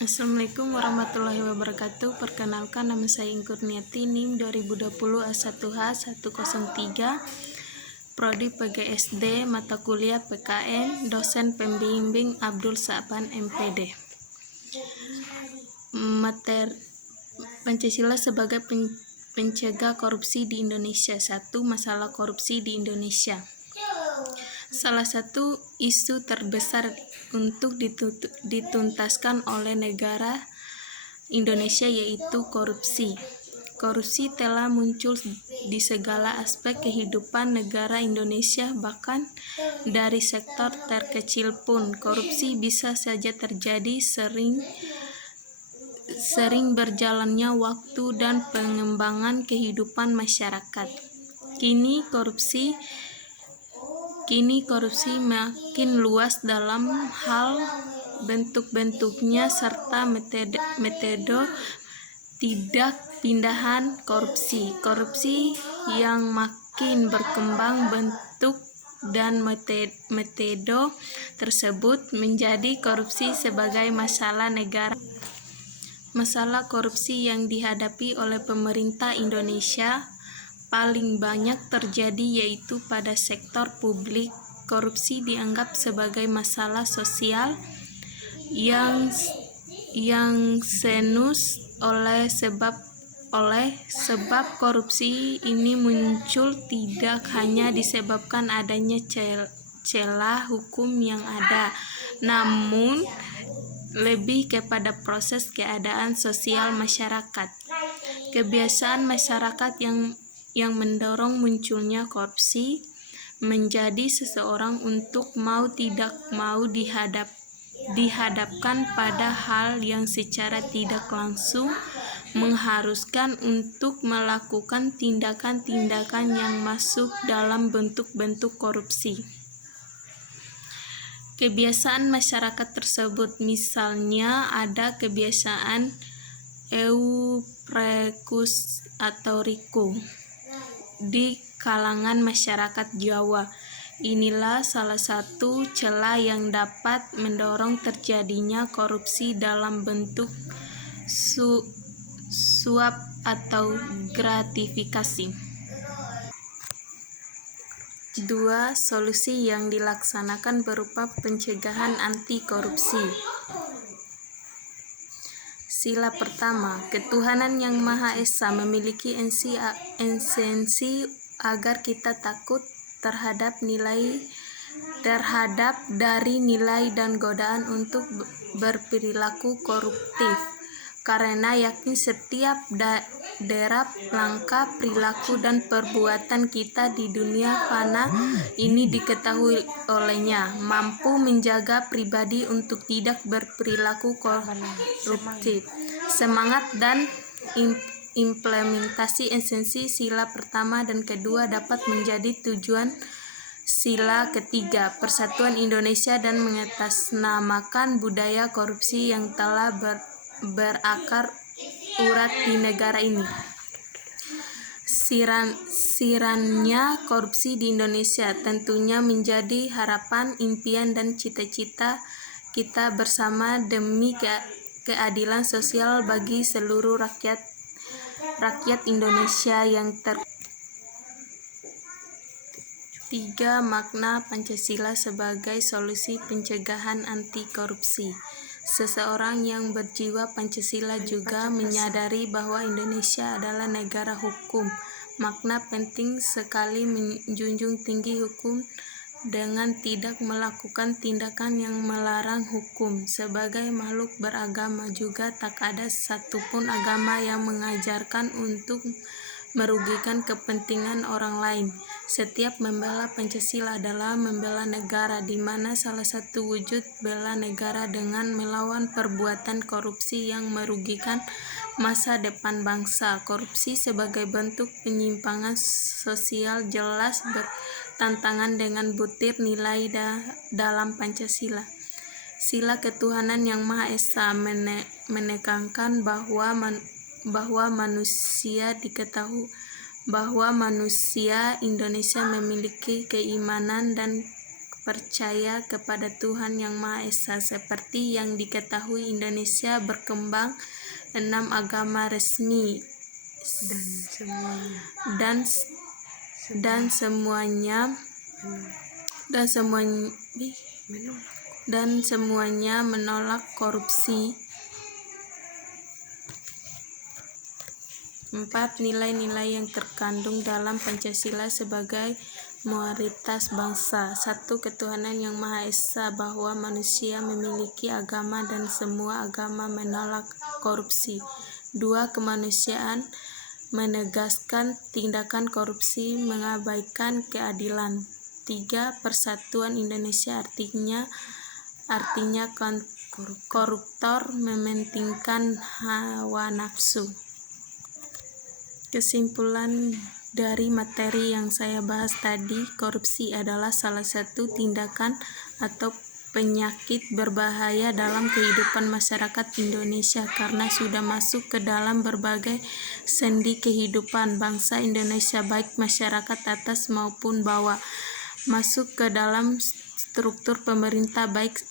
Assalamualaikum warahmatullahi wabarakatuh. Perkenalkan, nama saya Ingkurniati, NIM 2020 A1H 103, Prodi PGSD, mata kuliah PKN, dosen pembimbing Abdul Sa'ban MPD. Pancasila sebagai pencegah korupsi di Indonesia. 1. Masalah korupsi di Indonesia. Salah satu isu terbesar untuk dituntaskan oleh negara Indonesia yaitu korupsi. Korupsi telah muncul di segala aspek kehidupan negara Indonesia, bahkan dari sektor terkecil pun korupsi bisa saja terjadi. Sering berjalannya waktu dan pengembangan kehidupan masyarakat. Kini korupsi makin luas dalam hal bentuk-bentuknya serta metode tindak pindahan korupsi. Korupsi yang makin berkembang bentuk dan metode tersebut menjadi korupsi sebagai masalah negara. Masalah korupsi yang dihadapi oleh pemerintah Indonesia paling banyak terjadi yaitu pada sektor publik. Korupsi dianggap sebagai masalah sosial yang serius oleh sebab korupsi ini muncul tidak hanya disebabkan adanya celah hukum yang ada, namun lebih kepada proses keadaan sosial masyarakat. Kebiasaan masyarakat yang mendorong munculnya korupsi menjadi seseorang untuk mau tidak mau dihadapkan pada hal yang secara tidak langsung mengharuskan untuk melakukan tindakan-tindakan yang masuk dalam bentuk-bentuk korupsi. Kebiasaan masyarakat tersebut misalnya ada kebiasaan Euprekus atau Riku di kalangan masyarakat Jawa. Inilah salah satu celah yang dapat mendorong terjadinya korupsi dalam bentuk suap atau gratifikasi. 2. Solusi yang dilaksanakan berupa pencegahan anti korupsi. Sila pertama, ketuhanan yang Maha Esa memiliki esensi agar kita takut terhadap dari nilai dan godaan untuk berperilaku koruptif. Karena yakni setiap derap langkah, perilaku dan perbuatan kita di dunia fana ini diketahui olehnya, mampu menjaga pribadi untuk tidak berperilaku koruptif. Semangat dan implementasi esensi sila pertama dan kedua dapat menjadi tujuan sila ketiga, persatuan Indonesia dan mengatasnamakan budaya korupsi yang telah berakar urat di negara ini. Sirannya korupsi di Indonesia tentunya menjadi harapan, impian, dan cita-cita kita bersama demi keadilan sosial bagi seluruh rakyat Indonesia yang 3. Makna Pancasila sebagai solusi pencegahan anti korupsi. Seseorang yang berjiwa Pancasila juga menyadari bahwa Indonesia adalah negara hukum. Makna penting sekali menjunjung tinggi hukum dengan tidak melakukan tindakan yang melarang hukum. Sebagai makhluk beragama juga tak ada satupun agama yang mengajarkan untuk merugikan kepentingan orang lain. Setiap membela Pancasila adalah membela negara, di mana salah satu wujud bela negara dengan melawan perbuatan korupsi yang merugikan masa depan bangsa. Korupsi sebagai bentuk penyimpangan sosial jelas bertentangan dengan butir nilai dalam Pancasila. Sila ketuhanan yang Maha Esa menekankan bahwa manusia Indonesia memiliki keimanan dan percaya kepada Tuhan Yang Maha Esa. Seperti yang diketahui, Indonesia berkembang 6 agama resmi dan semuanya menolak korupsi. 4. Nilai-nilai yang terkandung dalam Pancasila sebagai mayoritas bangsa. 1. Ketuhanan Yang Maha Esa, bahwa manusia memiliki agama dan semua agama menolak korupsi. 2. Kemanusiaan, menegaskan tindakan korupsi mengabaikan keadilan. 3. Persatuan Indonesia, artinya koruptor mementingkan hawa nafsu. Kesimpulan dari materi yang saya bahas tadi, korupsi adalah salah satu tindakan atau penyakit berbahaya dalam kehidupan masyarakat Indonesia karena sudah masuk ke dalam berbagai sendi kehidupan bangsa Indonesia, baik masyarakat atas maupun bawah, masuk ke dalam struktur pemerintah baik